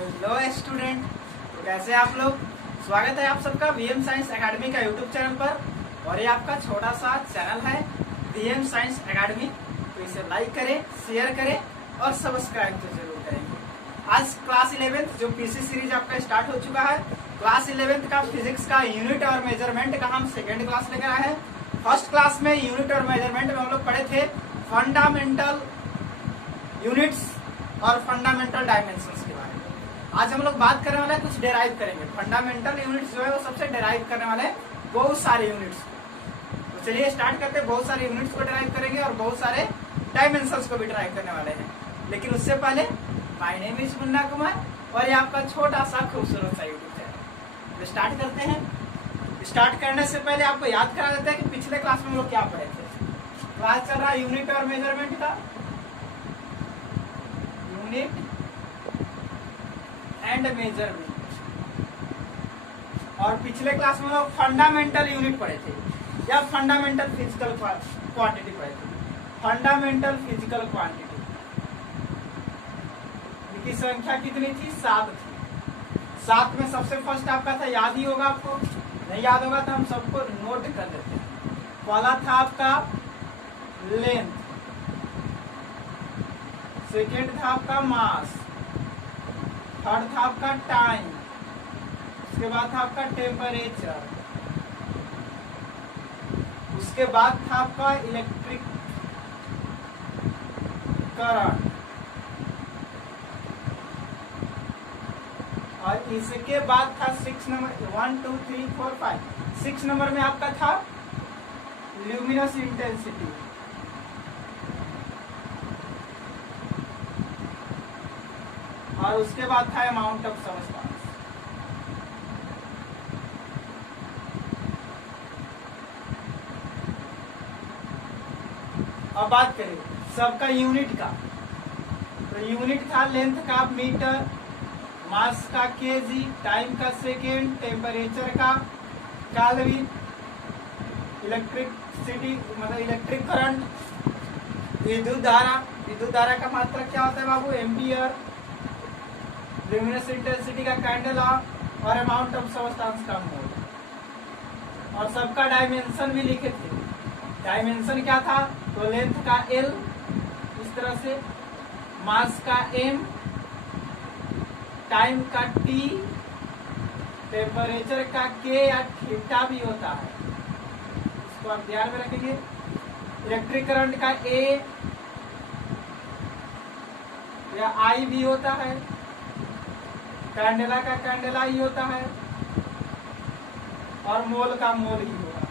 Hello student, तो कैसे आप लोग। स्वागत है आप सबका वीएम साइंस एकेडमी का यूट्यूब चैनल पर। और ये आपका छोटा सा चैनल है वीएम साइंस एकेडमी, तो इसे लाइक करें, शेयर करें और सब्सक्राइब तो जरूर करेंगे। आज क्लास 11th जो पीसी सीरीज आपका स्टार्ट हो चुका है, क्लास 11th का फिजिक्स का यूनिट और मेजरमेंट का हम सेकेंड क्लास लेकर आए हैं। फर्स्ट क्लास में यूनिट और मेजरमेंट में हम लोग पढ़े थे फंडामेंटल यूनिट्स और फंडामेंटल डायमेंशंस के बारे में। आज हम लोग बात करने वाले हैं, कुछ डेराइव करेंगे। फंडामेंटल यूनिट्स जो है वो सबसे डेराइव करने वाले हैं बहुत सारे यूनिट्स। तो चलिए स्टार्ट करते हैं। बहुत सारे यूनिट्स को डेराइव करेंगे और बहुत सारे डायमेंशंस को भी डेराइव करने वाले हैं। लेकिन उससे पहले my name is Munna Kumar और ये आपका छोटा सा खूबसूरत सा यूट्यूब चैनल। तो स्टार्ट करते हैं। स्टार्ट करने से पहले आपको याद करा देते हैं कि पिछले क्लास में हम लोग क्या पढ़े थे। क्लास चल रहा है यूनिट और मेजरमेंट का, यूनिट एंड मेजरमेंट। और पिछले क्लास में हम लोग फंडामेंटल यूनिट पढ़े थे या फंडामेंटल फिजिकल क्वांटिटी पढ़े थे। फंडामेंटल फिजिकल क्वांटिटी की संख्या कितनी थी? 7 थी। 7 में सबसे फर्स्ट आपका था, याद ही होगा आपको, नहीं याद होगा तो हम सबको नोट कर देते हैं। पहला था आपका लेंथ, सेकेंड था आपका मास, थर्ड था आपका टाइम, उसके बाद था आपका टेम्परेचर, उसके बाद था आपका इलेक्ट्रिक करंट, और इसके बाद था 6 नंबर 1 2 3 4 5 6 नंबर में आपका था ल्यूमिनस इंटेंसिटी। और उसके बाद था अमाउंट ऑफ सबस्टेंस। अब बात करें सबका यूनिट का। तो यूनिट था लेंथ का मीटर, मास का केजी, टाइम का सेकेंड, टेम्परेचर का कैलोरी, इलेक्ट्रिसिटी मतलब इलेक्ट्रिक करंट, विद्युत धारा, विद्युत धारा का मात्रा क्या होता है बाबू? एम्पियर, ल्यूमिनस इंटेंसिटी का कैंडेला और अमाउंट ऑफ सबस्टेंस का मोल। और सबका डायमेंशन भी लिखे थे। डायमेंशन क्या था? तो लेंथ का L इस तरह से, मास का M, टाइम का T, टेम्परेचर का K या थीटा भी होता है, इसको आप ध्यान में रखेंगे। इलेक्ट्रिक करंट का A या I भी होता है, कैंडेला का कैंडेला ही होता है, और मोल का मोल ही होगा।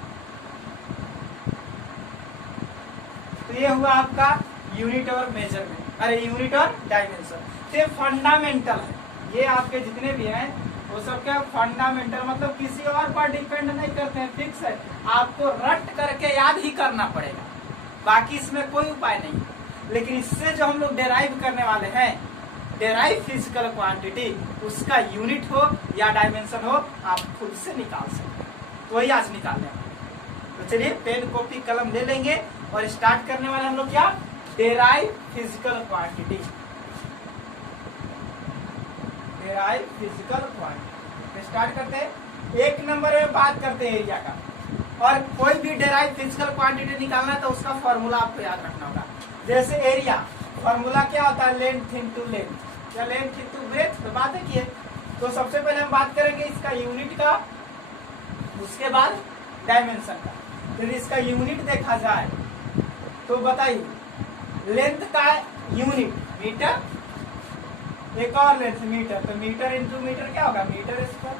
तो ये हुआ आपका यूनिट और मेजरमेंट, अरे यूनिट और डायमेंशन। तो फंडामेंटल है, ये आपके जितने भी हैं वो सब क्या फंडामेंटल मतलब किसी और पर डिपेंड नहीं करते हैं, फिक्स है, आपको रट करके याद ही करना पड़ेगा, बाकी इसमें कोई उपाय नहीं। लेकिन इससे जो हम लोग डेराइव करने वाले हैं, डेराइव फिजिकल क्वांटिटी, उसका यूनिट हो या डायमेंशन हो, आप खुद से निकाल सकते हैं। तो वही आज निकालने वाले। तो चलिए पेन कॉपी कलम ले लेंगे और स्टार्ट करने वाले हम लोग क्या? Derive physical quantity. Derive physical quantity start करते हैं। एक नंबर में बात करते हैं एरिया का। और कोई भी डेराइव फिजिकल क्वांटिटी निकालना है तो उसका फॉर्मूला आपको याद रखना होगा। जैसे एरिया, फॉर्मूला क्या होता है? लेंथ इंटू लेंथ या लेंथ इंटू ब्रेथ। तो बात है कि तो सबसे पहले हम बात करेंगे इसका यूनिट का, उसके बाद डायमेंशन का। यदि इसका यूनिट देखा जाए तो बताइए, लेंथ का यूनिट मीटर, एक और लेंथ मीटर, तो मीटर इंटू मीटर क्या होगा? Metre square.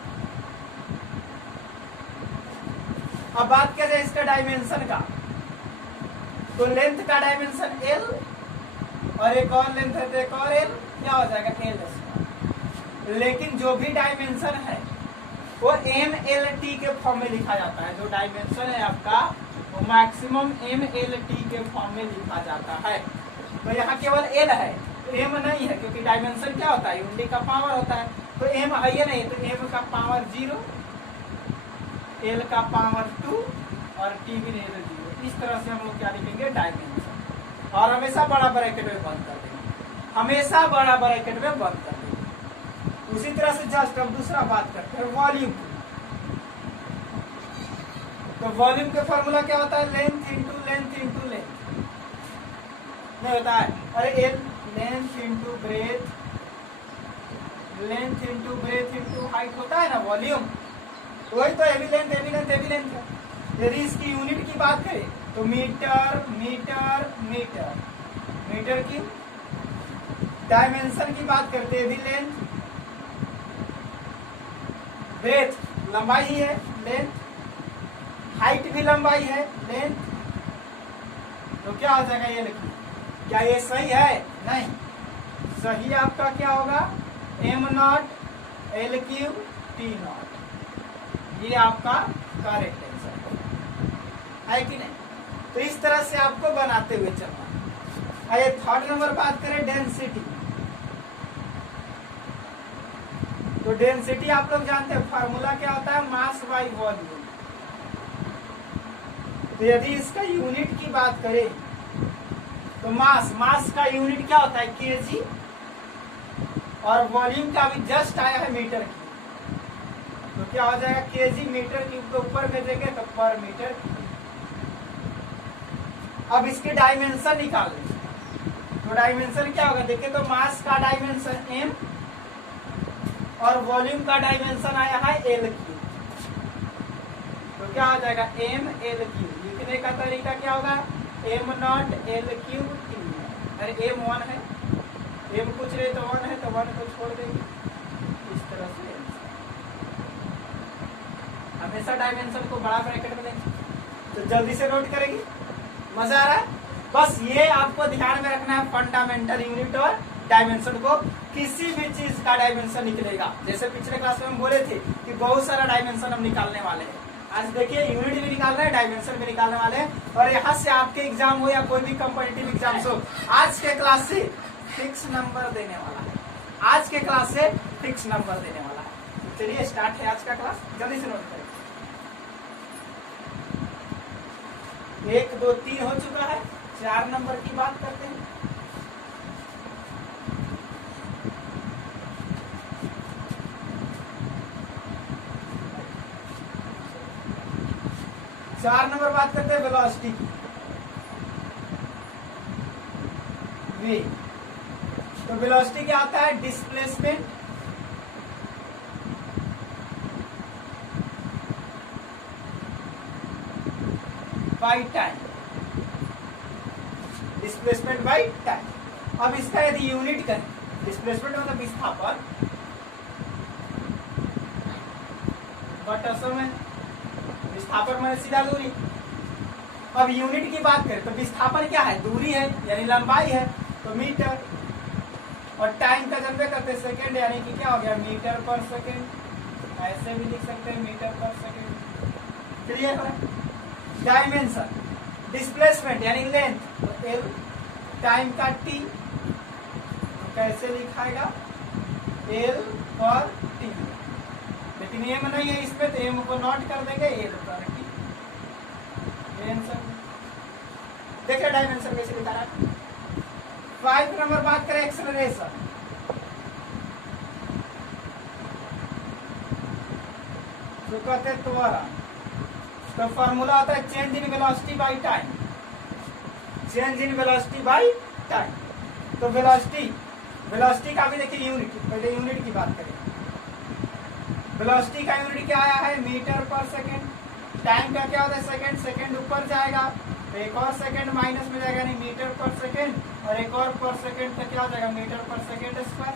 अब बात करें इसका डायमेंशन का, तो लेंथ का डायमेंशन L और एक और लेंथ है तो एक और L, क्या हो जाएगा? L square. लेकिन जो भी डायमेंशन है वो MLT के फॉर्म में लिखा जाता है। जो डायमेंशन है आपका वो मैक्सिमम MLT के फॉर्म में लिखा जाता है। तो यहाँ केवल L है, तो M नहीं है, क्योंकि डायमेंशन क्या होता है? यूनिट का पावर होता है। तो M है या नहीं? तो M का पावर 0, L का पावर 2 और T भी नहीं है 0। इस तरह से हम लोग क्या लिखेंगे? डायमेंशन। और हमेशा बड़ा ब्रैकेट में बंद कर देंगे, हमेशा बड़ा ब्रैकेट में बंद कर देंगे। उसी तरह से जस्ट अब दूसरा बात करते हैं वॉल्यूम। तो वॉल्यूम का फॉर्मूला क्या होता है? Length into length into length नहीं होता है, अरे L length into breadth, length into breadth into height होता है ना वॉल्यूम। वही तो एवी लेंथ एवी लेंथ एवी लेंथ है। यदि इसकी यूनिट की बात करें तो मीटर मीटर मीटर मीटर की। डायमेंशन की बात करते हैं एवी लेंथ, ब्रेथ लंबाई ही है लेंथ, हाइट भी लंबाई है लेंथ। तो क्या हो जाएगा ये लिखिए, क्या ये सही है? नहीं, सही आपका क्या होगा? M naught L cube T not, ये आपका करेक्ट आंसर है कि नहीं? तो इस तरह से आपको बनाते हुए चलना। आइए थर्ड नंबर बात करें डेंसिटी। तो डेंसिटी आप लोग जानते हैं फार्मूला क्या होता है? Mass by volume. तो यदि इसका यूनिट की बात करें तो मास का यूनिट क्या होता है? केजी, और वॉल्यूम का भी जस्ट आया है मीटर की। तो क्या हो जाएगा? केजी मीटर क्यूब के ऊपर भेजेंगे तो पर मीटर क्यूब। अब इसके डायमेंशन निकाल लें। तो डायमेंशन क्या होगा? देखिए तो मास का डायमेंशन m और वॉल्यूम का डायमेंशन आया है एल क्यूब। तो क्या हो जाएगा? M L cube. लिखने का तरीका क्या होगा? M naught L cube T. अरे एम 1 है, एम कुछ रहे तो 1 है तो 1 को छोड़ देंगे। इस तरह से हमेशा डायमेंशन को बड़ा ब्रैकेट में देंगे। तो जल्दी से नोट करेंगे, मजा आ रहा है? बस ये आपको ध्यान में रखना है, फंडामेंटल यूनिट और डायमेंशन को। किसी भी चीज का डायमेंशन निकलेगा, जैसे पिछले क्लास में हम बोले थे कि बहुत सारा डायमेंशन हम निकालने वाले हैं। आज देखिए यूनिट भी निकाल रहे हैं, डायमेंशन भी निकालने वाले हैं। और यहाँ से आपके एग्जाम हो या कोई भी कॉम्पिटिटिव एग्जाम हो, आज के क्लास से फिक्स नंबर देने वाला है। आज के क्लास से फिक्स नंबर देने वाला है। तो चलिए स्टार्ट है आज का क्लास, जल्दी से नोट करें। 1 2 3 हो चुका है, 4 नंबर की बात करते हैं। चार नंबर बात करते हैं वेलोसिटी की। वे तो वेलोसिटी क्या होता है? Displacement by time, displacement by time. अब इसका यदि यूनिट करें, डिस्प्लेसमेंट मतलब विस्थापन बटा समय, विस्थापन माने सीधा दूरी। अब यूनिट की बात करें तो विस्थापन क्या है? दूरी है यानी लंबाई है, तो मीटर। और टाइम का जनबे करते सेकंड, यानी कि क्या हो गया? मीटर पर सेकंड। ऐसे भी लिख सकते हैं मीटर पर सेकंड। क्लियर है? डायमेंशन डिस्प्लेसमेंट यानी लेंथ, तो एल, टाइम का टी, तो कैसे लिखाएगा? एल पर टी। लेकिन एम नहीं है इसमें, तो एम को नोट कर देंगे, एल पर टी। देखिए डायमेंशन कैसे लिखा रहा है। 5 नंबर बात करें एक्सेलरेशन। तो कहते हैं त्वरण। तो फॉर्मूला आता है change in velocity by time, change in velocity by time. तो वेलोसिटी का भी देखिए यूनिट, पहले यूनिट की बात करें। वेलोसिटी का यूनिट क्या आया है? मीटर पर सेकंड। टाइम का क्या होता है? सेकंड। सेकंड ऊपर जाएगा तो एक और सेकंड माइनस में जाएगा, यानी मीटर पर सेकंड, और एक और पर सेकंड तो क्या हो जाएगा? मीटर पर सेकंड स्क्वायर।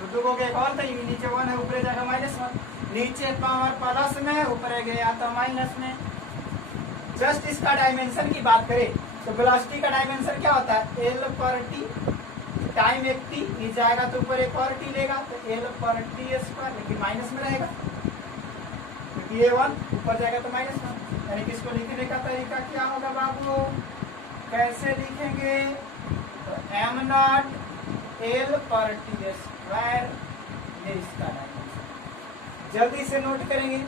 तो दो एक और था, नीचे 1 है, ऊपर जाएगा -1। नीचे पावर प्लस में है, ऊपर गया तो माइनस में। जस्ट इसका डायमेंशन की बात करें तो वेलोसिटी का डायमेंशन क्या होता है? एल पर टी। टाइम एक टी, नीचे जाएगा तो ऊपर एक और टी लेगा, तो एल पर टी स्क्वायर, लेकिन माइनस में रहेगा क्योंकि ये 1 ऊपर जाएगा तो -1। यानी कि इसको लिखने का तरीका क्या होगा बाबू? कैसे लिखेंगे? तो एम नॉट एल पर टी स्क्वायर, ये इसका डायमेंशन। जल्दी से नोट करेंगे,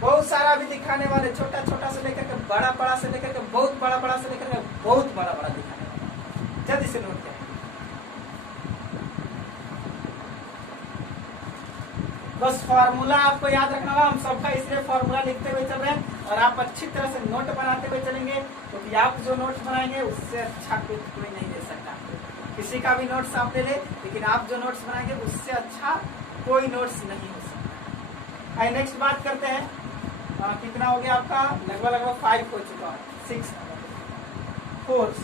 बहुत सारा भी दिखाने वाले, छोटा छोटा से लेकर के बड़ा बड़ा से लेकर के बहुत बड़ा बड़ा से लेकर के बहुत बड़ा बड़ा दिखाने वाले। जल्दी से नोट करेंगे। बस फॉर्मूला आपको याद रखना होगा। हम सबका इसलिए फॉर्मूला लिखते हुए चल रहे हैं और आप अच्छी तरह से नोट बनाते हुए चलेंगे, क्योंकि आप जो नोट्स बनाएंगे उससे अच्छा कोई नहीं दे सकता। किसी का भी नोट्स आप ले ले, लेकिन आप जो नोट्स बनाएंगे उससे अच्छा कोई नोट्स नहीं हो सकता। आइए नेक्स्ट बात करते हैं। कितना हो गया आपका? लगभग 5 हो चुका है। 6 फोर्स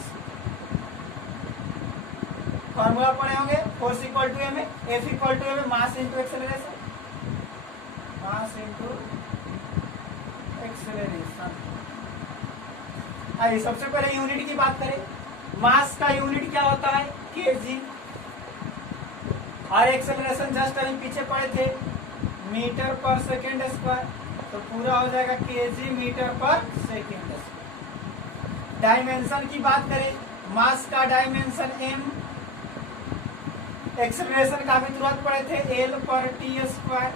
फॉर्मूला पढ़े होंगे। Force equal to M, F equal to M, mass into acceleration, mass into acceleration. आइए सबसे पहले यूनिट की बात करें। मास का यूनिट क्या होता है? केजी। और एक्सेलरेशन जस्ट अभी पीछे पढ़े थे, मीटर पर सेकेंड स्क्वायर, तो पूरा हो जाएगा केजी मीटर पर सेकेंड स्क्वायर। डायमेंशन की बात करें, मास का डायमेंशन एम, एक्सेलरेशन का भी तुरंत पढ़े थे, एल पर टी स्क्वायर।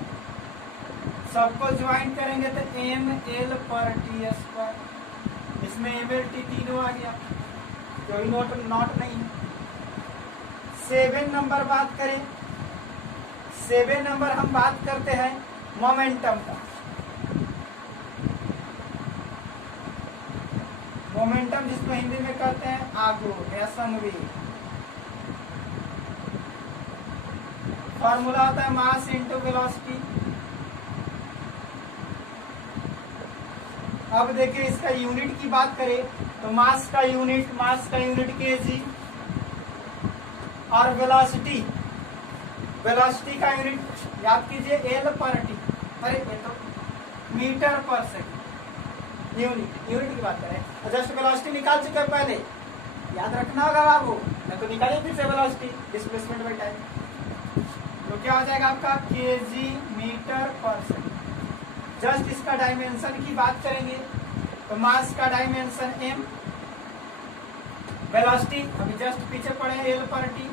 सबको ज्वाइन करेंगे तो एम एल पर टी स्क्वायर। इसमें एम एल टी तीनों आ गया, कोई नोट नहीं है। 7 नंबर बात करें। 7 नंबर हम बात करते हैं मोमेंटम का। मोमेंटम जिसको हिंदी में कहते हैं आगू या संवेग। फॉर्मूला होता है मास इंटू वेलोसिटी। अब देखिए इसका यूनिट की बात करें तो मास का यूनिट केजी, और वेलोसिटी का यूनिट याद कीजिए एल पर टी। अरे ये तो मीटर पर सेकेंड। यूनिट की बात करें, जस्ट वेलोसिटी निकाल चुके हैं पहले, याद रखना होगा बाबू, नहीं तो निकालिए फिर से वेलोसिटी डिस्प्लेसमेंट बाय टाइम। तो क्या हो जाएगा आपका? केजी मीटर पर सेकेंड। जस्ट इसका डायमेंशन की बात करेंगे तो मास का डायमेंशन एम, वेलोसिटी अभी जस्ट पीछे पड़े हैं एल पर टी,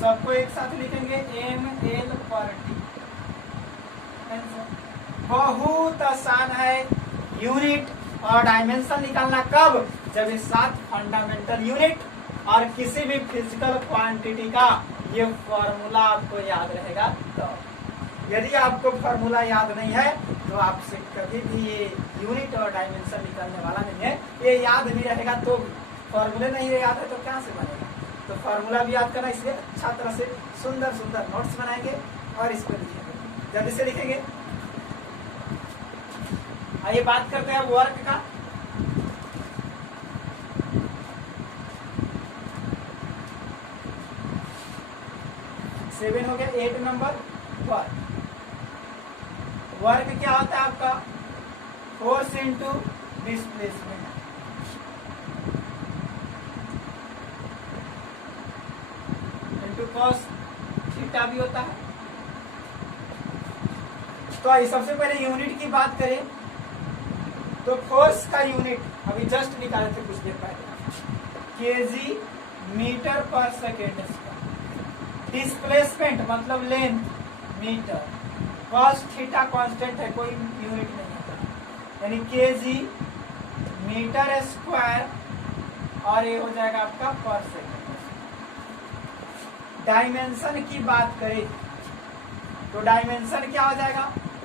सबको एक साथ लिखेंगे एम एल पर टी। बहुत आसान है यूनिट और डायमेंशन निकालना। कब? जब इस 7 फंडामेंटल यूनिट और किसी भी फिजिकल क्वांटिटी का ये फॉर्मूला आपको याद रहेगा तो। यदि आपको फॉर्मूला याद नहीं है तो आपसे कभी भी ये यूनिट और डायमेंशन निकालने वाला नहीं है। ये याद नहीं रहेगा तो, फॉर्मूले नहीं याद है तो क्या से बनेगा? तो फॉर्मूला भी याद करना, इसलिए अच्छा तरह से सुंदर नोट्स बनाएंगे और इसको लिखेंगे, जल्दी से लिखेंगे। आइए बात करते हैं वर्क का। सेवन हो गया। 8 नंबर वर्क क्या होता है आपका? Force into displacement. Into cos theta भी होता है। तो आइए सबसे पहले यूनिट की बात करें तो फोर्स का यूनिट अभी जस्ट निकाले थे कुछ देर पहले, केजी मीटर पर सेकेंड स्क्वायर। डिस्प्लेसमेंट मतलब length metre, cos theta constant है, कोई यूनिट नहीं होता, यानी केजी मीटर स्क्वायर, और ये हो जाएगा आपका पर सेकेंड। डायमेंशन की बात करें तो डायमेंशन क्या हो जाएगा?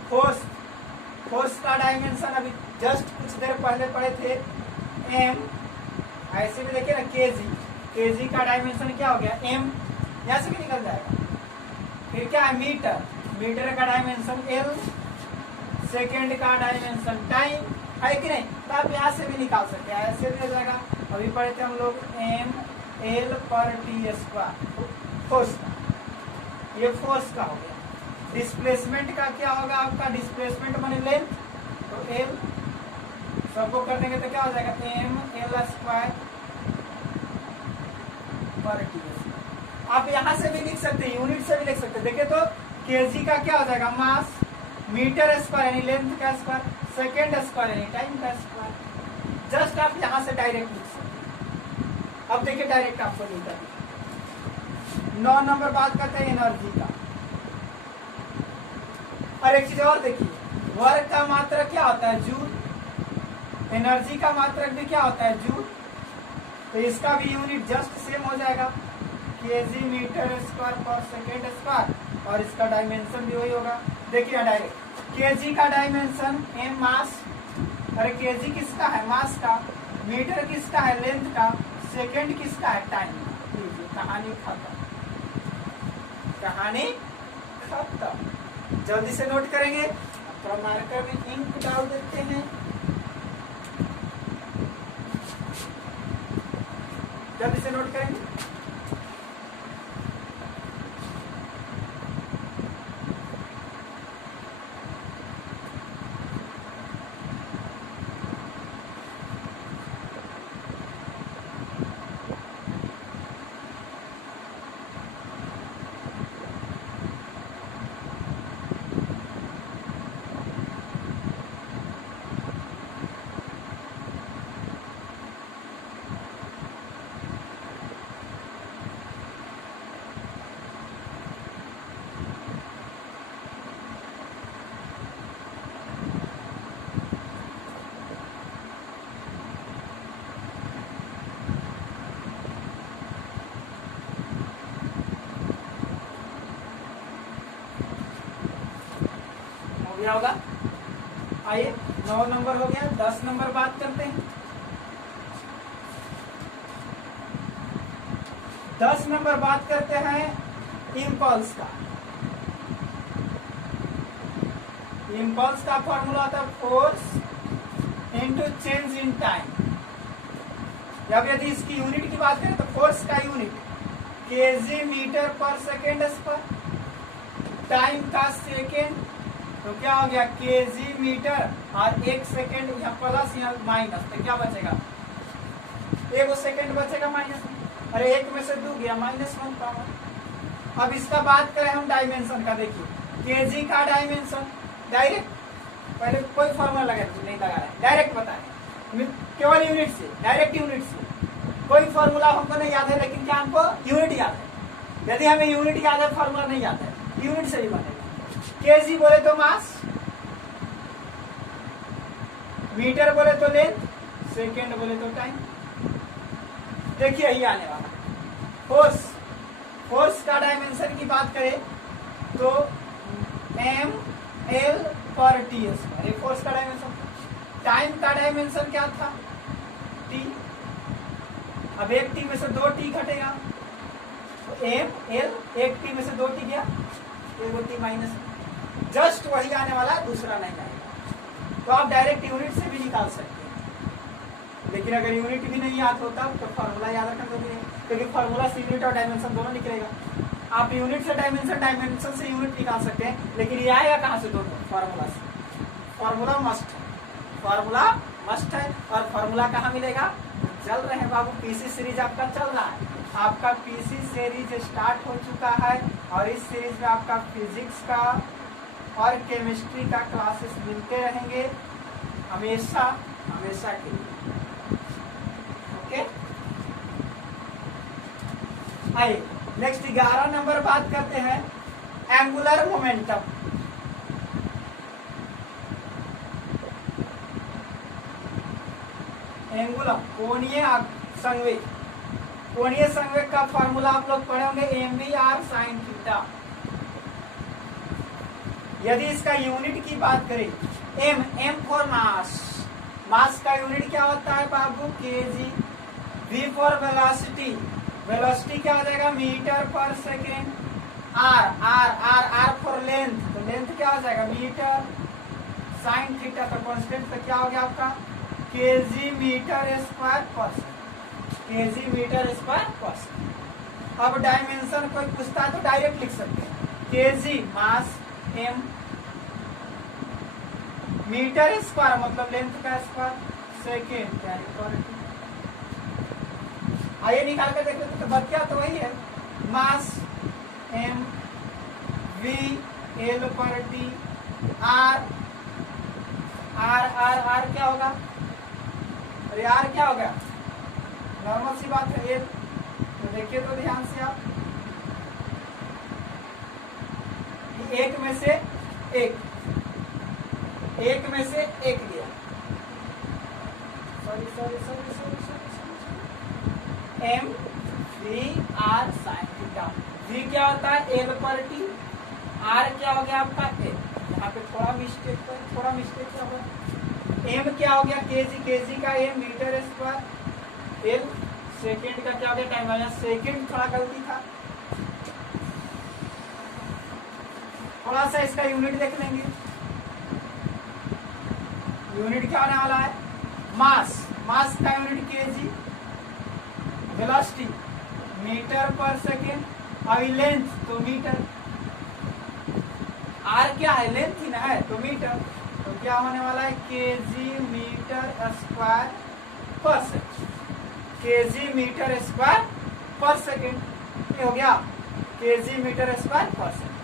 फोर्स का डायमेंशन अभी जस्ट कुछ देर पहले पढ़े थे एम, ऐसे भी देखिए ना केजी का डायमेंशन क्या हो गया? एम, यहां से भी निकल जाएगा। फिर क्या है? मीटर का डायमेंशन एल, सेकेंड का डायमेंशन टाइम, है कि नहीं? तो आप यहाँ से भी निकाल सकते हैं, ऐसे भी हो जाएगा। अभी पढ़े थे हम लोग एम एल पर टी स्क्वायर, फोर्स का, ये फोर्स का हो गया। डिस्प्लेसमेंट का क्या होगा आपका? डिस्प्लेसमेंट माने लेंथ, तो एल, सबको कर देंगे तो क्या हो जाएगा? एम एल स्क्वायर पर टी स्क्वायर। आप यहाँ से भी लिख सकते हैं, यूनिट से भी लिख सकते हैं। देखिए तो केजी का क्या हो जाएगा? मास, मीटर स्क्वायर यानी लेंथ का स्क्वायर, सेकेंड स्क्वायर यानी टाइम का स्क्वायर। जस्ट आप यहाँ से डायरेक्ट लिख सकते हैं। अब देखिए डायरेक्ट आपको मिलता है। 9 नंबर बात करते हैं एनर्जी का। और एक चीज और देखिए, वर्क का मात्रक क्या होता है? जूल। एनर्जी का मात्रक भी क्या होता है? जूल। तो इसका भी यूनिट जस्ट सेम हो जाएगा, केजी मीटर स्क्वायर पर सेकेंड स्क्वायर, और इसका डायमेंशन भी वही होगा। देखिए डायरेक्ट केजी का डायमेंशन एम मास, अरे केजी किसका है? मास का। मीटर किसका है? लेंथ का। सेकेंड किसका है? टाइम का। कहानी खत्म, कहानी खत्म। जल्दी से नोट करेंगे। थोड़ा मार्कर में इंक डाल देते हैं, जल्दी से नोट करेंगे। गया होगा। आइए 9 नंबर हो गया, 10 नंबर बात करते हैं। 10 नंबर बात करते हैं इम्पल्स का। इम्पल्स का फॉर्मूला होता है force into change in time. जब यदि इसकी यूनिट की बात करें तो फोर्स का यूनिट केजी मीटर पर सेकेंड स्क्वायर, टाइम का सेकेंड, तो क्या हो गया केजी मीटर, और 1 सेकेंड यहाँ प्लस यहाँ माइनस, तो क्या बचेगा 1 सेकेंड बचेगा माइनस। अरे 1 में से 2 गया -1 पावर। अब इसका बात करें हम डायमेंशन का। देखिए केजी का डायमेंशन डायरेक्ट, पहले कोई फॉर्मूला लगा नहीं लगा रहे, डायरेक्ट बताए केवल यूनिट से, डायरेक्ट यूनिट से। कोई फॉर्मूला हमको नहीं याद है, लेकिन क्या हमको यूनिट याद है। यदि हमें यूनिट याद है, फॉर्मूला नहीं याद है, यूनिट से ही बनेगा। केजी बोले तो मास, मीटर बोले तो लेंथ, सेकेंड बोले तो टाइम। देखिए यही आने वाला फोर्स। फोर्स का डायमेंशन की बात करें तो एम एल पर टी स्क्वायर, फोर्स का डायमेंशन। टाइम का डायमेंशन क्या था? टी। अब 1 टी में से 2 टी घटेगा, तो एम एल, 1 टी में से 2 टी गया, 1 टी माइनस। जस्ट वही आने वाला, दूसरा नहीं आएगा। तो आप डायरेक्ट यूनिट से भी निकाल सकते हैं, लेकिन अगर यूनिट भी नहीं याद होता तो फॉर्मूला याद रखना जरूरी है, क्योंकि फॉर्मूला से यूनिट और डायमेंशन दोनों निकलेगा। आप यूनिट से डायमेंशन, डायमेंशन से यूनिट निकाल सकते हैं, लेकिन ये आएगा कहाँ से? दोनों फॉर्मूला से। फॉर्मूला मस्ट है, फॉर्मूला मस्ट है। और फॉर्मूला कहाँ मिलेगा? चल रहे हैं बाबू, पीसी सीरीज आपका चल रहा है। आपका पीसी सीरीज स्टार्ट हो चुका है, और इस सीरीज में आपका फिजिक्स का और केमिस्ट्री का क्लासेस मिलते रहेंगे हमेशा, हमेशा के लिए। ओके, आइए नेक्स्ट 11 नंबर बात करते हैं एंगुलर मोमेंटम। एंगुलम कोणीय संवेग। कोणीय संवेग का फॉर्मूला आप लोग पढ़े होंगे, mv/r sin थीटा। यदि इसका यूनिट की बात करें, m फॉर मास, मास का यूनिट क्या होता है बाबू? KG. v for velocity, velocity क्या हो जाएगा? मीटर पर सेकेंड। r फॉर लेंथ, तो लेंथ क्या हो जाएगा? मीटर। साइन थीटा तो कांस्टेंट, तो क्या हो गया आपका? केजी मीटर स्क्वायर पर सेकेंड, केजी मीटर स्क्वायर पर सेकेंड। अब डायमेंशन कोई पूछता है तो डायरेक्ट लिख सकते हैं, KG mass m, metre square मतलब लेंथ का स्क्वायर, सेकेंड क्या इक्वालिटी। आइए निकाल कर देखते तो बतिया तो वही है, मास m v l पर t, r क्या होगा? अरे r क्या होगा? नॉर्मल सी बात है, एक तो देखिए तो ध्यान से आप, एक में से एक, एक में से एक गया, sorry M V R sine का, v क्या होता है एल पर टी, r क्या हो गया आपका ए, यहाँ पे थोड़ा मिस्टेक क्या हुआ, m क्या हो गया केजी का m metre square, l second का क्या हो गया टाइम, यहाँ सेकेंड थोड़ा गलती था, थोड़ा सा इसका यूनिट देख लेंगे। यूनिट क्या होने वाला है, मास का यूनिट केजी, वेलोसिटी मीटर पर सेकेंड, अभी लेंथ तो मीटर, आर क्या है लेंथ ही ना है तो मीटर, तो क्या होने वाला है केजी मीटर स्क्वायर पर सेकेंड, केजी मीटर स्क्वायर पर सेकेंड, ये हो गया केजी मीटर स्क्वायर पर सेकेंड।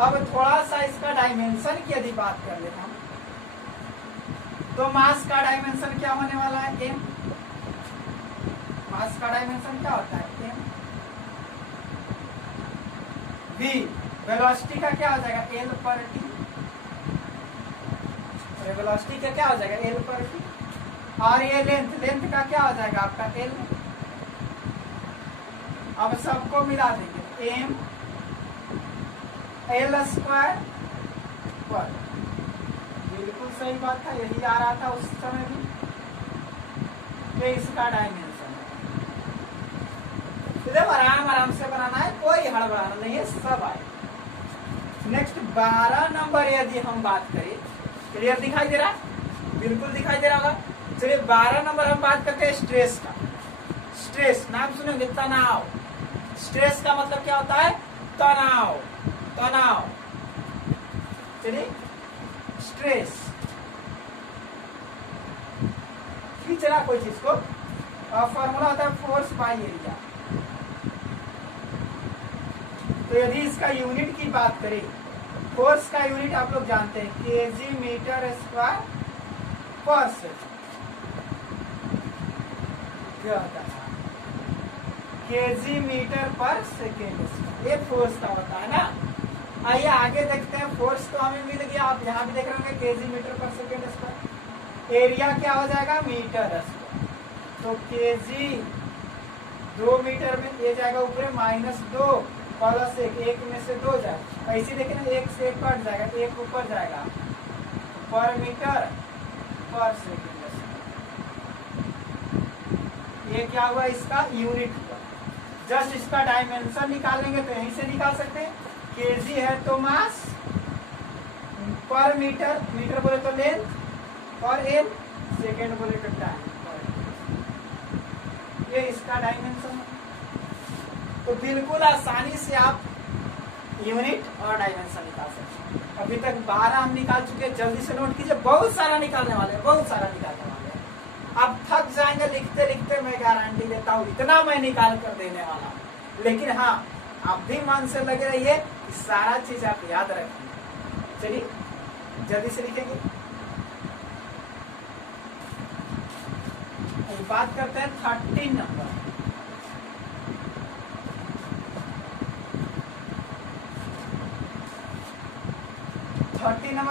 अब थोड़ा सा इसका डायमेंशन की यदि बात कर लेते हम, तो मास का डायमेंशन क्या होने वाला है m, मास का डायमेंशन क्या होता है m, v वेलोसिटी का क्या हो जाएगा l पर t, वेलोसिटी का क्या हो जाएगा l पर t, और ये लेंथ का क्या हो जाएगा आपका l। अब सबको मिला देंगे m एल स्क्वायर पर, बिल्कुल सही बात था, यही आ रहा था उस समय भी, ये इसका डायमेंशन है, आराम से बनाना है, कोई हड़बड़ाना नहीं है, सब आए। नेक्स्ट 12 नंबर यदि हम बात करें, क्लियर दिखाई दे रहा, बिल्कुल दिखाई दे रहा होगा। चलिए 12 नंबर हम बात करते हैं स्ट्रेस का। स्ट्रेस नाम सुनेंगे, तनाव, स्ट्रेस का मतलब क्या होता है तनाव, चलिए स्ट्रेस, खींचना कोई चीज को, और फॉर्मूला होता है फोर्स बाय एरिया। तो यदि इसका यूनिट की बात करें, फोर्स का यूनिट आप लोग जानते हैं केजी मीटर स्क्वायर पर सेकेंड, क्या होता है केजी मीटर पर सेकेंड, ये फोर्स का होता है ना। आइए आगे देखते हैं, फोर्स तो हमें मिल गया, आप यहाँ भी देख रहे होंगे केजी मीटर पर सेकेंड स्क्वायर, एरिया क्या हो जाएगा मीटर स्क्वायर, तो केजी 2 मीटर में ये जाएगा ऊपर -2 प्लस 1 में से 2 जाएगा, ऐसे देखें ना 1 से 1 कट जाएगा, 1 ऊपर जाएगा, पर मीटर पर सेकेंड, ये क्या हुआ इसका यूनिट हुआ। जस्ट इसका डायमेंशन निकालेंगे तो यहीं से निकाल सकते हैं, केजी है तो मास, पर मीटर, मीटर बोले तो लेंथ, और एल सेकेंड बोले तो टाइम, ये इसका डायमेंशन है। तो बिल्कुल आसानी से आप यूनिट और डायमेंशन निकाल सकते हैं। अभी तक 12 हम निकाल चुके हैं, जल्दी से नोट कीजिए, बहुत सारा निकालने वाले हैं, बहुत सारा निकालने वाले हैं, आप थक जाएंगे लिखते लिखते, मैं गारंटी देता हूँ इतना मैं निकाल कर देने वाला हूँ। लेकिन हाँ, आप भी मन से लगे रहिए, सारा चीज आप याद रखेंगे। चलिए जल्दी से लिखेंगे, बात करते हैं 13 नंबर।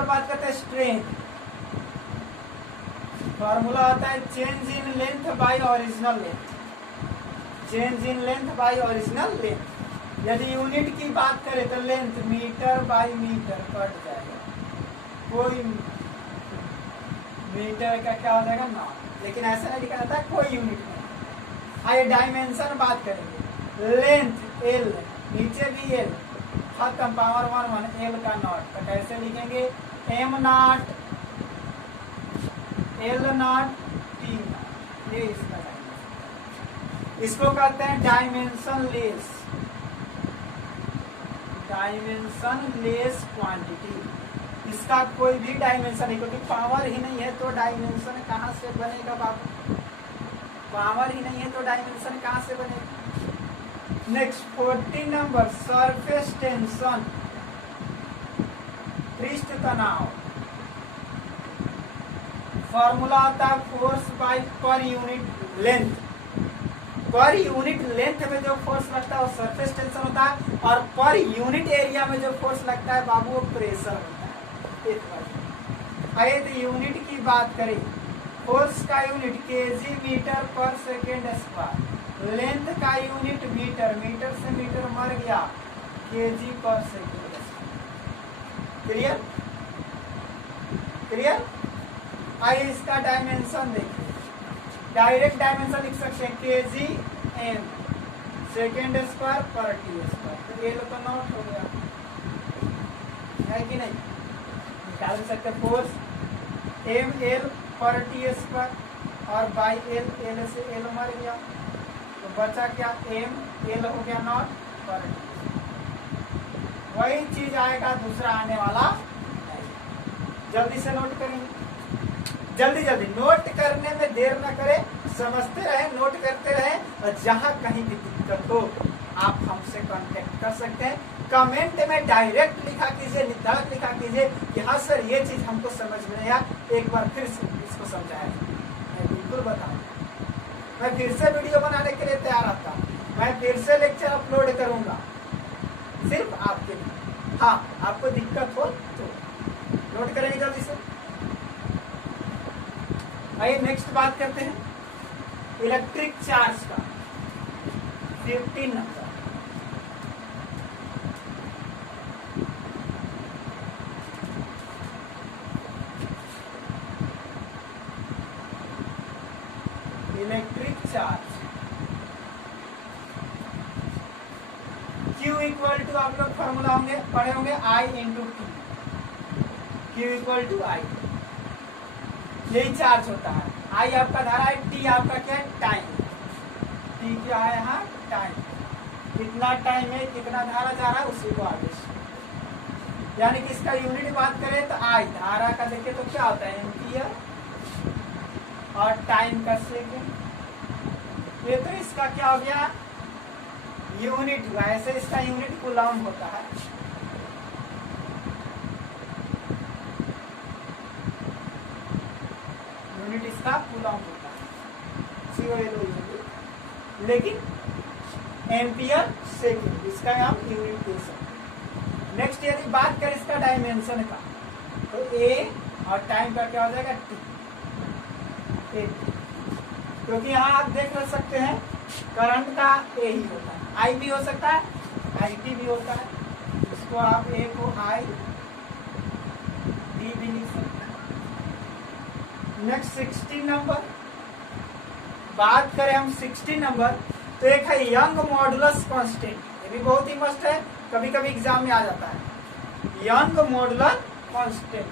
बात करते हैं स्ट्रेंथ। फॉर्मूला होता है change in length by original length, change in length by original length. यदि यूनिट की बात करें तो length metre by metre cut जाएगा, कोई मीटर का क्या हो जाएगा ना, लेकिन ऐसा नहीं लिखा जाता कोई यूनिट नहीं। आइए डायमेंशन बात करेंगे, लेंथ एल, नीचे भी एल, खत्म, पावर 1 एल का नॉट, तो कैसे लिखेंगे M naught L not T not, ये इसका डायमेंशन। इसको कहते हैं dimension less, dimension less quantity. इसका कोई भी डायमेंशन नहीं, क्योंकि पावर ही नहीं है तो डायमेंशन कहाँ से बनेगा बाबू, पावर ही नहीं है तो डायमेंशन कहाँ से बनेगा। नेक्स्ट 14 नंबर सरफेस टेंशन, पृष्ठ तनाव। फॉर्मूला आता है force by per unit length, per unit length में जो फोर्स लगता है वो सरफेस टेंशन होता है, और पर यूनिट एरिया में जो फोर्स लगता है बाबू वो प्रेशर होता है। आइए तो यूनिट की बात करें, फोर्स का यूनिट केजी मीटर पर सेकेंड स्क्वायर, लेंथ का यूनिट मीटर, मीटर से मीटर मर गया केजी पर सेकेंड। Clear clear. आइए इसका डायमेंशन देखिए, डायरेक्ट डायमेंशन लिख सकते हैं केजी एम सेकेंड स्क्वायर पर टी स्क्वायर। तो एल तो नॉट हो गया है कि नहीं, निकाल सकते फोर्स एम एल पर टी स्क्वायर और बाई एल, एल से एल मर गया तो बचा क्या एम एल हो गया नॉट पर टी। वही चीज आएगा दूसरा आने वाला। जल्दी से नोट करेंगे, जल्दी जल्दी नोट करने में देर न करें, समझते रहे, नोट करते रहे, और जहां कहीं भी दिक्कत हो आप हमसे कांटेक्ट कर सकते हैं। कमेंट में डायरेक्ट लिखा कीजिए, निर्धारित लिखा कीजिए कि हाँ सर ये चीज हमको समझ में नहीं आया, एक बार फिर से इसको समझाया। मैं बिल्कुल बताऊँ, मैं फिर से वीडियो बनाने के लिए तैयार आता हूँ, मैं फिर से लेक्चर अपलोड करूंगा सिर्फ आपके लिए। हाँ आपको दिक्कत हो तो नोट करेंगे जल्दी से। आइए नेक्स्ट बात करते हैं इलेक्ट्रिक चार्ज का 15 number. Electric charge Q equal to, आप लोग फॉर्मूला होंगे पढ़े होंगे, I into T. Q equal to I, यही चार्ज होता है। I आपका धारा है, T आपका क्या है टाइम। T क्या है यहाँ टाइम, कितना टाइम है कितना धारा जा रहा है उसी को आवेश, यानी कि इसका यूनिट बात करें तो I धारा का देखें तो क्या होता है एम्पियर और टाइम का सेकेंड। ये तो इसका क्या हो गया यूनिट हुआ, ऐसे इसका यूनिट कूलम होता है। यूनिट इसका कूलम होता है, लेकिन एम्पियर सेकेंड इसका हम यूनिट दे सकते। नेक्स्ट यदि बात करें इसका डायमेंशन का तो ए और टाइम का क्या हो जाएगा टी, क्योंकि यहाँ आप देख सकते हैं करंट का ए ही होता है, आई भी हो सकता है आई टी भी होता है, इसको आप ए को आई डी भी लिख सकते हैं। नेक्स्ट 16 नंबर बात करें हम 16 नंबर तो एक है यंग मॉडुलस कांस्टेंट, ये भी बहुत ही मस्त है, कभी कभी एग्जाम में आ जाता है यंग मॉडुलस कांस्टेंट।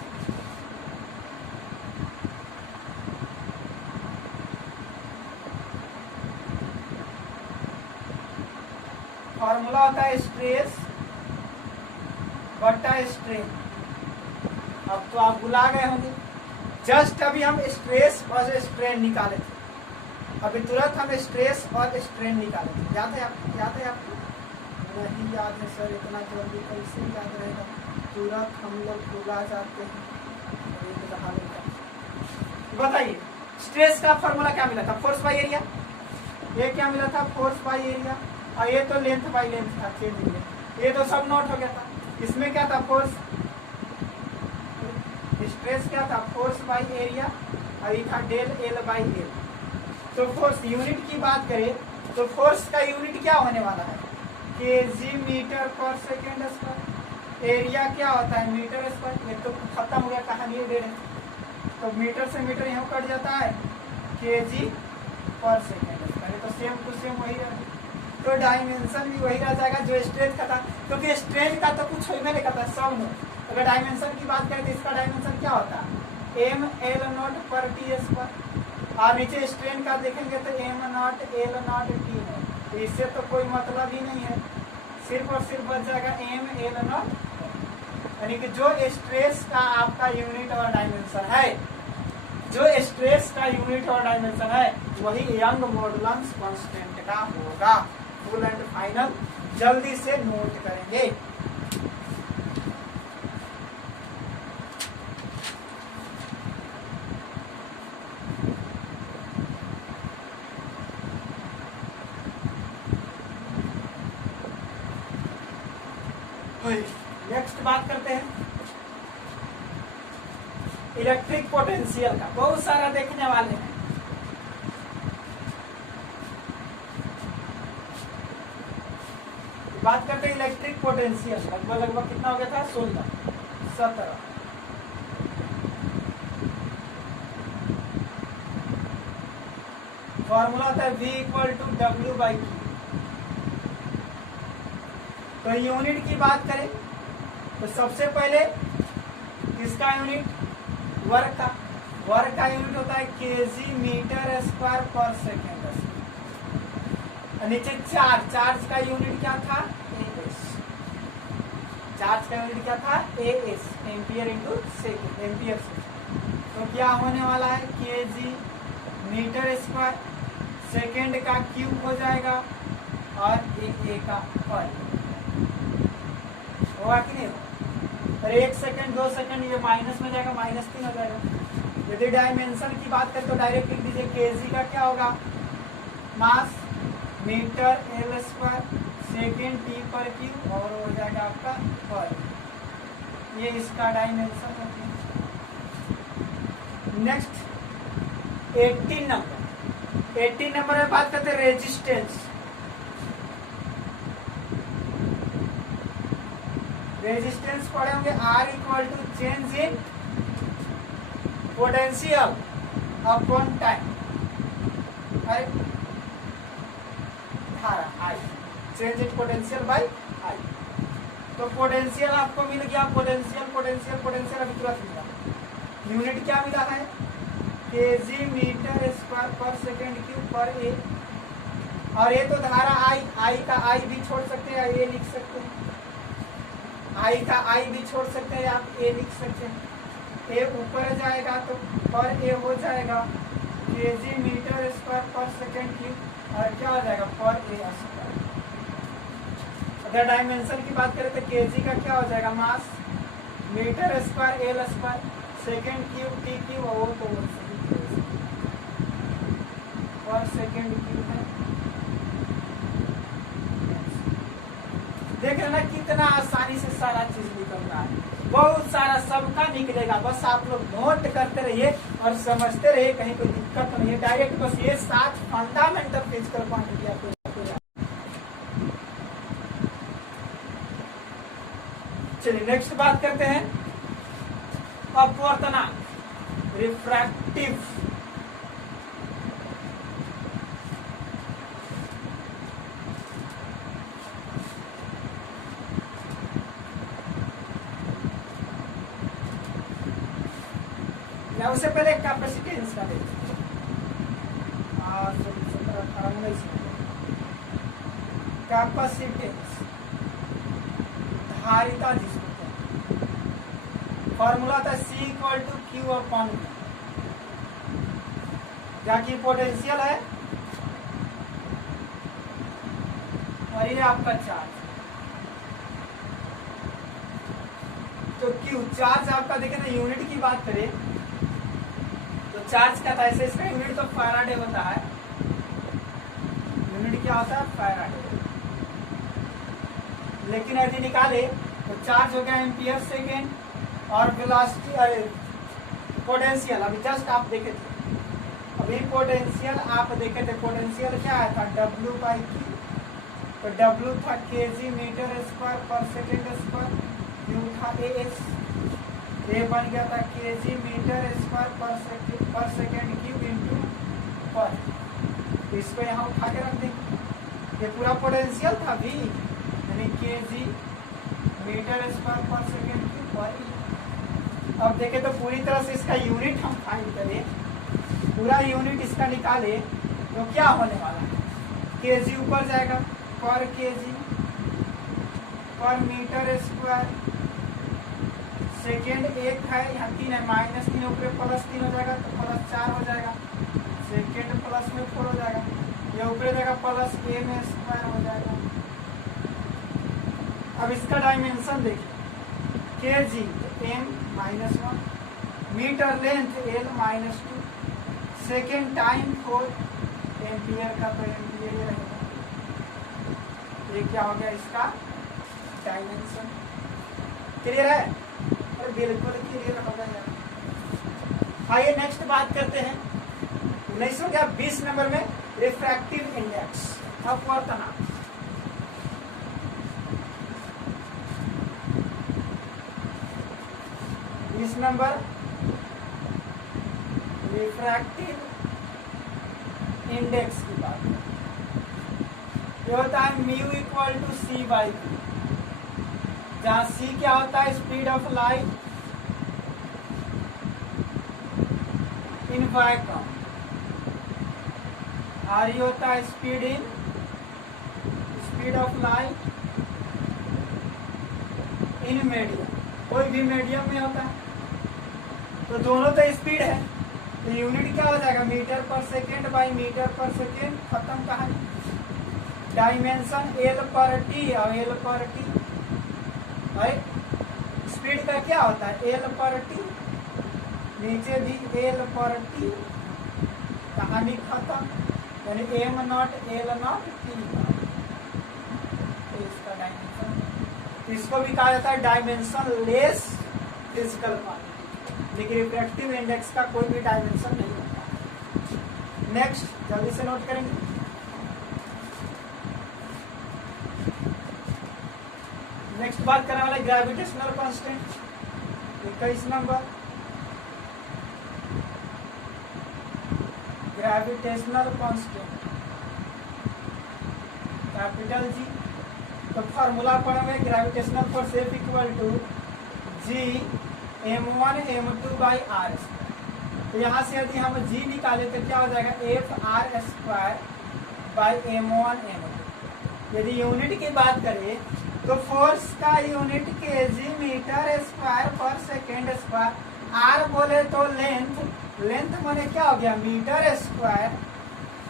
फॉर्मूला होता है स्ट्रेस बटा स्ट्रेन। अब तो आप भुला गए होंगे, जस्ट अभी हम स्ट्रेस और स्ट्रेन निकाले थे, अभी तुरंत हम स्ट्रेस और स्ट्रेन निकाले थे। याद है आपको? याद है आपको? नहीं याद है सर, इतना जल्दी कैसे याद रहेगा, तुरंत हम लोग भुला जाते हैं। बताइए स्ट्रेस का फॉर्मूला क्या मिला था, फोर्स बाई एरिया। ये क्या मिला था, फोर्स बाई एरिया, और ये तो लेंथ बाई लेंथ था, चेंज ये तो सब नोट हो गया था। इसमें क्या था फोर्स, स्ट्रेस क्या था फोर्स बाई एरिया, और ये था डेल एल बाई एल। तो फोर्स यूनिट की बात करें तो फोर्स का यूनिट क्या होने वाला है केजी मीटर पर सेकेंड स्क्वायर। एरिया क्या होता है मीटर स्क्वायर, ये तो खत्म हो गया कहानी दे रहे, तो मीटर से मीटर यहाँ कट जाता है केजी पर सेकेंड स्क्वायर, तो सेम टू सेम वही रहेगा। तो डायमेंशन भी वही रह जाएगा जो स्ट्रेन का था, क्योंकि स्ट्रेन का तो कुछ हो नहीं करता सब नोट। अगर डायमेंशन की बात करें तो इसका डायमेंशन क्या होता है एम एल नॉट पर टी स्क्वायर, और नीचे स्ट्रेन का देखेंगे तो M naught L not T है, तो इससे तो कोई मतलब ही नहीं है, सिर्फ और सिर्फ बच जाएगा एम एल नॉट, यानी कि जो स्ट्रेस का आपका यूनिट और डायमेंशन है, जो स्ट्रेस का यूनिट और डायमेंशन है वही यंग मॉडुलस कांस्टेंट का होगा। फुल एंड फाइनल जल्दी से नोट करेंगे। नेक्स्ट बात करते हैं इलेक्ट्रिक पोटेंशियल का, बहुत सारा देखने वाले हैं। बात करते हैं इलेक्ट्रिक पोटेंशियल, लगभग लगभग कितना हो गया था 16 17। फॉर्मूला होता है V इक्वल टू W/Q। तो यूनिट की बात करें तो सबसे पहले किसका यूनिट, वर्क का यूनिट होता है केजी मीटर स्क्वायर पर सेकेंड। नीचे चार्ज का यूनिट क्या था, एएस। चार्ज का यूनिट क्या था, as, ampere into second, ampere से। तो क्या होने वाला है, केजी मीटर स्क्वायर, सेकेंड का क्यूब हो जाएगा और ए का पर होगा कि नहीं होगा। और 1 सेकेंड 2 सेकेंड ये माइनस में जाएगा, -3 हो जाएगा। यदि डायमेंशन की बात करें तो डायरेक्ट लिख दीजिए, केजी का क्या होगा, mass metre L square, second T पर क्यूब और हो जाएगा आपका पर। ये इसका डायमेंशन है। नेक्स्ट 18 नंबर में बात करते हैं रेजिस्टेंस। रेजिस्टेंस पढ़े होंगे, R equal to change in potential upon time, धारा I, change in potential by I। तो पोटेंशियल आपको मिल गया, पोटेंशियल अभी तुरंत मिला। यूनिट क्या मिला है, केजी मीटर स्क्वायर पर सेकेंड क्यूब पर ए। और ये तो धारा I का I भी छोड़ सकते हैं, ए लिख सकते हैं। I का I भी छोड़ सकते हैं, आप ए लिख सकते हैं। ए ऊपर जाएगा तो पर ए हो जाएगा केजी मीटर स्क्वायर पर सेकेंड क्यूब और क्या हो जाएगा, पर ए स्क्वायर। अगर डायमेंशन की बात करें तो केजी का क्या हो जाएगा, mass metre square L square, second cube T cube और तो पर सेकेंड क्यूब है। देख रहे ना कितना आसानी से सारा चीज निकल रहा है, बहुत सारा सबका निकलेगा। बस आप लोग नोट करते रहिए और समझते रहिए, कहीं कोई दिक्कत तो नहीं है। डायरेक्ट बस ये 7 फंडामेंटल फिजिकल क्वांटिटी आपको। चलिए नेक्स्ट बात करते हैं अपवर्तनांक, रिफ्रैक्टिव। उससे पहले कैपेसिटेंस का देखते हैं, कैपेसिटेंस धारिता जिसको कहते हैं। फॉर्मूला था C equal to Q upon V। क्या की पोटेंशियल है और ये आपका चार्ज। तो क्यू चार्ज आपका देखें ना, यूनिट की बात करें तो चार्ज का था ऐसे, इसका यूनिट तो फैराडे होता है। यूनिट क्या होता है, फैराडे। लेकिन यदि निकाले तो चार्ज हो गया एम्पियर सेकेंड और वेलोसिटी पोटेंशियल अभी जस्ट आप देखे थे, अभी पोटेंशियल आप देखे थे। पोटेंशियल क्या आया था, W/Q। तो W था केजी मीटर स्क्वायर पर सेकेंड स्क्वायर, Q था AS, ए बन गया था केजी मीटर स्क्वायर पर सेकेंड क्यूब इंटू पर। इसको यहाँ उठा के रख देंगे, ये पूरा पोटेंशियल था V, यानी केजी मीटर स्क्वायर पर सेकेंड क्यूब पर। अब देखें तो पूरी तरह से इसका यूनिट हम फाइंड करें, पूरा यूनिट इसका निकाले तो क्या होने वाला है, केजी ऊपर जाएगा, पर केजी पर मीटर स्क्वायर, सेकेंड 1 है, यहाँ 3 है, -3 ऊपर +3 हो जाएगा तो +4 हो जाएगा, सेकेंड प्लस में 4 हो जाएगा, ये ऊपर जाएगा प्लस a में स्क्वायर हो जाएगा। अब इसका डायमेंशन देखिए, KG m -1, metre length l -2, second time 4, ampere का तो एम्पियर रहेगा। ये क्या हो गया इसका डायमेंशन। क्लियर है, बिल्कुल क्लियर हो गया। आइए नेक्स्ट बात करते हैं 1920 नंबर में रिफ्रैक्टिव इंडेक्स, अपवर्तनांक। 26 नंबर, रिफ्रैक्टिव इंडेक्स की बात। ये होता है mu equal to C by Q, जहां सी क्या होता है, speed of light in vacuum, और ये होता है speed of light in medium, कोई भी मीडियम में होता है। तो दोनों तो स्पीड है, तो यूनिट क्या हो जाएगा, मीटर पर सेकेंड बाई मीटर पर सेकेंड, खत्म कहानी। डायमेंशन एल पर टी और एल पर टी, राइट। स्पीड का क्या होता है, एल पर टी, नीचे भी एल पर टी, कहानी खत्म, यानी M naught L not T not, इसका डायमेंशन। इसको भी कहा जाता है डायमेंशन लेस फिजिकल क्वांटिटी, लेकिन रिफ्रैक्टिव इंडेक्स का कोई भी डायमेंशन नहीं होता। नेक्स्ट जल्दी से नोट करेंगे। नेक्स्ट बात करने वाले gravitational constant, 21 number, gravitational constant capital G. तो फॉर्मूला पढ़ेंगे, gravitational force F equal to G m1 m2 by R square. तो यहाँ से यदि हम g निकाले तो क्या हो जाएगा, F R square by m1 m2। यदि यूनिट की बात करें तो फोर्स का यूनिट केजी मीटर स्क्वायर पर सेकेंड स्क्वायर, आर बोले तो लेंथ, लेंथ माने क्या हो गया, metre square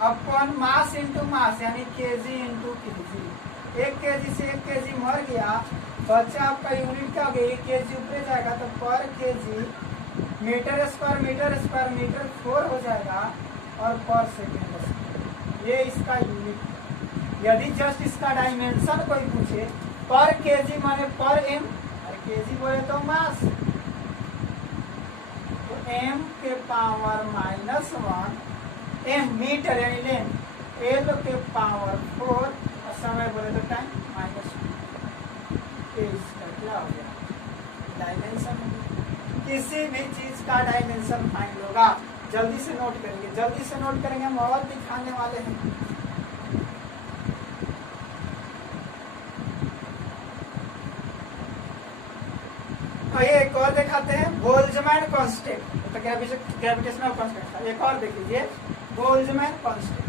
upon mass into mass, यानी केजी इंटू केजी। 1 केजी से 1 केजी मर गया, बच्चा आपका यूनिट क्या हो गया, 1 केजी ऊपर जाएगा तो पर केजी मीटर स्क्वायर मीटर 4 हो जाएगा, और पर सेकेंड स्क्वायर, ये इसका यूनिट। यदि जस्ट इसका डायमेंशन कोई पूछे, पर केजी माने पर एम, और केजी बोले तो मास, तो m के पावर -1 m मीटर यानी लेंथ, l के पावर 4, और समय बोले तो टाइम -2। इसका क्या हो गया, डायमेंशन। किसी भी चीज का डायमेंशन फाइंड होगा, जल्दी से नोट करेंगे, हम और दिखाने वाले हैं। एक और दिखाते हैं, बोल्ट्जमैन कांस्टेंट, तो ग्रेविटेशनल कांस्टेंट था। एक और देख लीजिए, बोल्ट्जमैन कांस्टेंट।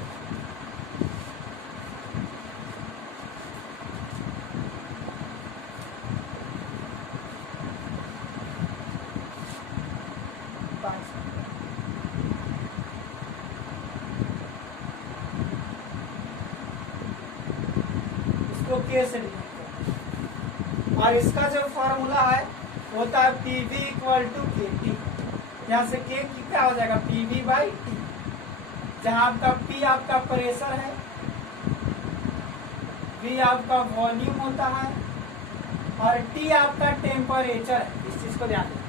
इसको के से लिखते, और इसका जो फॉर्मूला है होता है पीवी इक्वल टू के टी। यहाँ से के की क्या हो जाएगा, पीवी बाई टी, जहाँ आपका पी आपका प्रेशर है, वी आपका वॉल्यूम होता है, और टी आपका टेम्परेचर है। इस चीज को ध्यान दें,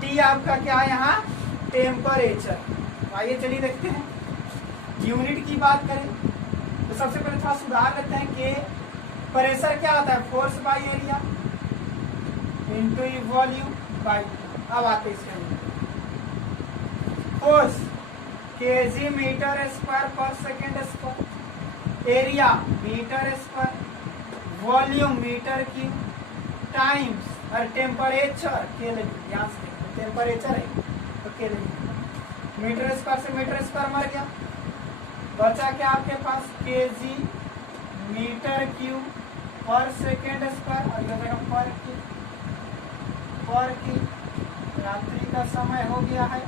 टी आपका क्या है यहाँ, टेम्परेचर। आइए चलिए देखते हैं, यूनिट की बात करें तो सबसे पहले थोड़ा सुधार लेते हैं कि प्रेशर क्या होता है, force by area into volume by. अब आते इसके फोर्स केजी मीटर स्क्वायर पर second square, area metre square, volume metre cube, times और टेम्परेचर केल्विन। ध्यान से टेम्परेचर है तो केल्विन, मीटर स्क्वायर से मीटर स्क्वायर मर गया, बचा क्या आपके पास, KG metre cube per second square, और ये पर क्यूब। पर की रात्रि का समय हो गया है,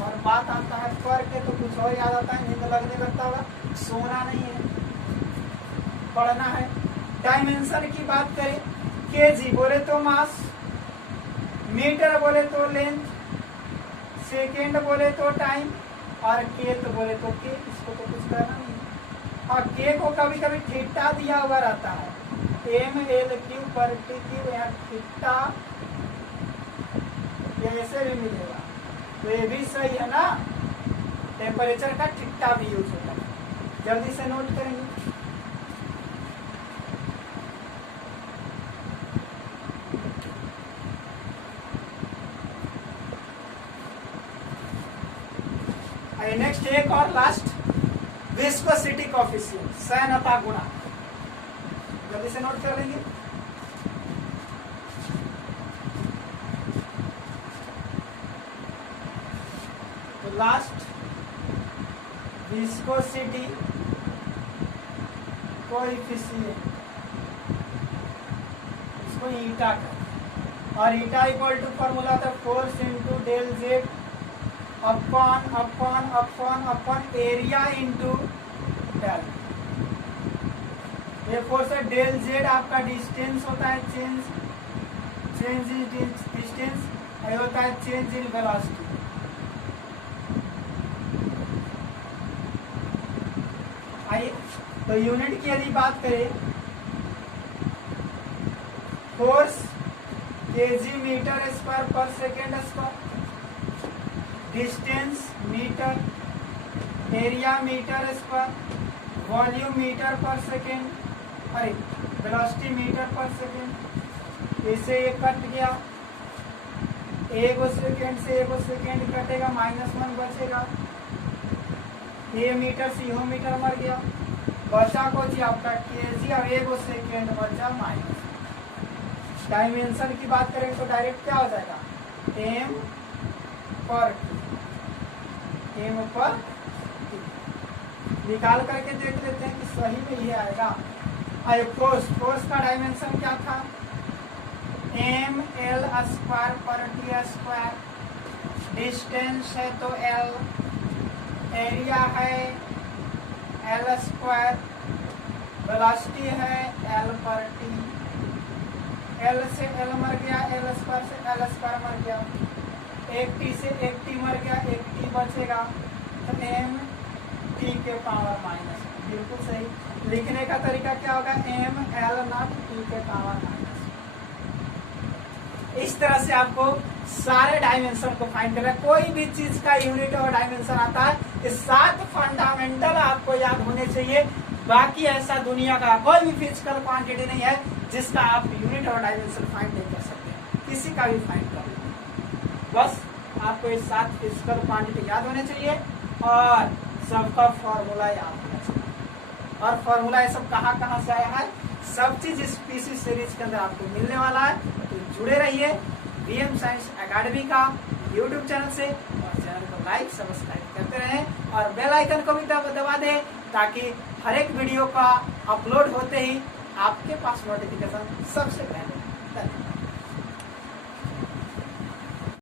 और बात आता है पर के तो कुछ और याद आता है, नींद लगने लगता होगा, सोना नहीं है, पढ़ना है। डायमेंशन की बात करें, केजी बोले तो मास, मीटर बोले तो लेंथ, सेकेंड बोले तो टाइम, और के तो बोले तो के, इसको तो कुछ करना नहीं है। और के को कभी कभी थीटा दिया हुआ रहता है, एम एल क्यू पर टी क्यू, यहाँ थीटा ऐसे भी मिलेगा, तो ये भी सही है ना, टेम्परेचर का थीटा भी यूज होता है। जल्दी से नोट करेंगे, नेक्स्ट एक और लास्ट, विस्कोसिटी कोएफिशिएंट, सयनता गुणा, जल्दी से नोट कर लेंगे। तो लास्ट विस्कोसिटी कोएफिशिएंट, इसको ईटा का, और ईटा इक्वल टू फॉर्मूला था force into del Z upon upon upon upon area into del. ये फोर्स है, डेल जेड आपका डिस्टेंस होता है, चेंज इन डिस्टेंस, ये होता है चेंज इन वेलोसिटी। आइए तो यूनिट की यदि बात करें, फोर्स केजी मीटर स्क्वायर पर second square, distance metre, area metre square, volume metre पर सेकेंड, अरे वेलोसिटी मीटर पर सेकेंड। इसे एक कट गया, एक सेकेंड से एक सेकेंड कटेगा, -1 बचेगा, ये मीटर से यो मीटर मर गया, बचा को जी आपका केजी, और एक सेकेंड बचा माइनस। डायमेंशन की बात करें तो डायरेक्ट क्या हो जाएगा, एम पर निकाल करके देख लेते हैं कि सही में ये आएगा। अरे फोर्स का डायमेंशन क्या था, एम एल स्क्वायर पर टी स्क्वायर, डिस्टेंस है तो एल, एरिया है एल स्क्वायर, वेलोसिटी है एल पर टी, एल से एल मर गया, एल स्क्वायर से एल स्क्वायर मर गया, एक टी से एक टी मर गया, एक टी बचेगा, तो एम टी के पावर माइनस। बिल्कुल सही। लिखने का तरीका क्या होगा, एम एल नॉट टी के पावर माइनस। इस तरह से आपको सारे डायमेंशन को फाइंड करना है। कोई भी चीज का यूनिट और डायमेंशन आता है, ये 7 फंडामेंटल आपको याद होने चाहिए। बाकी ऐसा दुनिया का कोई भी फिजिकल क्वांटिटी नहीं है जिसका आप यूनिट और डायमेंशन फाइंड नहीं कर सकते, किसी का भी फाइंड कर लो। बस आपको ये 7 फिजिकल क्वांटिटी याद होने चाहिए और सबका फॉर्मूला याद होना चाहिए। और फॉर्मूला ये सब कहाँ से आया है, सब चीज इस पीसी सीरीज के अंदर आपको मिलने वाला है। तो जुड़े रहिए वीएम साइंस एकेडमी का यूट्यूब चैनल से, और चैनल को लाइक सब्सक्राइब करते रहें और बेल आइकन को भी दबा दें, ताकि हर एक वीडियो का अपलोड होते ही आपके पास नोटिफिकेशन सबसे पहले